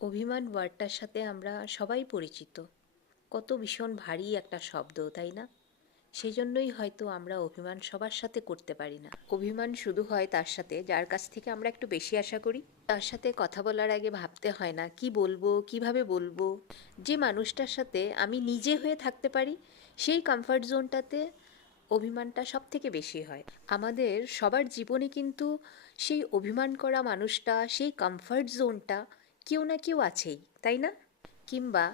অভিমান ওয়ার্ডটার সাথে আমরা সবাই পরিচিত। কত ভীষণ ভারী একটা শব্দ, তাই না? সেজন্যই হয়তো আমরা অভিমান সবার সাথে করতে পারি না। অভিমান শুধু হয় তার সাথে যার কাছ থেকে আমরা একটু বেশি আশা করি। তার সাথে কথা বলার আগে ভাবতে হয় না কি বলবো, কিভাবে বলবো। যে মানুষটার সাথে আমি নিজে হয়ে থাকতে পারি, সেই কমফর্ট জোনটাতে অভিমানটা সব থেকে বেশি হয়। আমাদের সবার জীবনে কিন্তু সেই অভিমান করা মানুষটা, সেই কমফর্ট জোনটা কেউ না কেউ আছেই, তাই না? কিংবা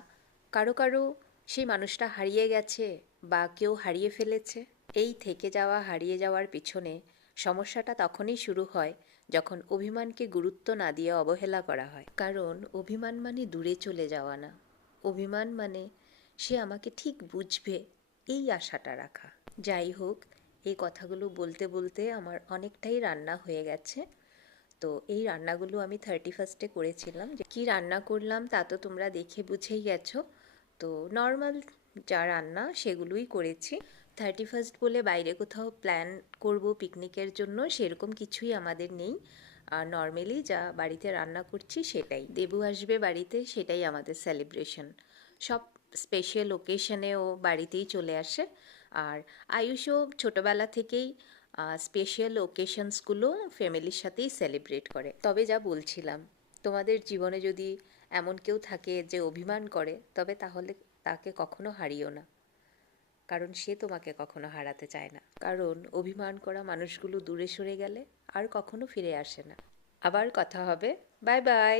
কারো কারো সেই মানুষটা হারিয়ে গেছে বা কেউ হারিয়ে ফেলেছে। এই থেকে যাওয়া, হারিয়ে যাওয়ার পিছনে সমস্যাটা তখনই শুরু হয় যখন অভিমানকে গুরুত্ব না দিয়ে অবহেলা করা হয়। কারণ অভিমান মানে দূরে চলে যাওয়া না, অভিমান মানে সে আমাকে ঠিক বুঝবে, এই আশাটা রাখা। যাই হোক, এই কথাগুলো বলতে বলতে আমার অনেকটাই রান্না হয়ে গেছে। তো এই রান্নাগুলো আমি 31st করেছিলাম। যে কী রান্না করলাম তা তো তোমরা দেখে বুঝেই গেছো। তো নর্মাল যা রান্না সেগুলোই করেছি। 31st বলে বাইরে কোথাও প্ল্যান করব পিকনিকের জন্য সেরকম কিছুই আমাদের নেই। আর নর্মালি যা বাড়িতে রান্না করছি সেটাই। দেবু আসবে বাড়িতে, সেটাই আমাদের সেলিব্রেশন। সব স্পেশাল ওকেশনে ও বাড়িতেই চলে আসে। আর আয়ুষও ছোটোবেলা থেকেই স্পেশাল ওকেশনসগুলো ফ্যামিলির সাথেই সেলিব্রেট করে। তবে যা বলছিলাম, তোমাদের জীবনে যদি এমন কেউ থাকে যে অভিমান করে, তবে তাহলে তাকে কখনো হারিও না, কারণ সে তোমাকে কখনো হারাতে চায় না। কারণ অভিমান করা মানুষগুলো দূরে সরে গেলে আর কখনো ফিরে আসে না। আবার কথা হবে। Bye bye.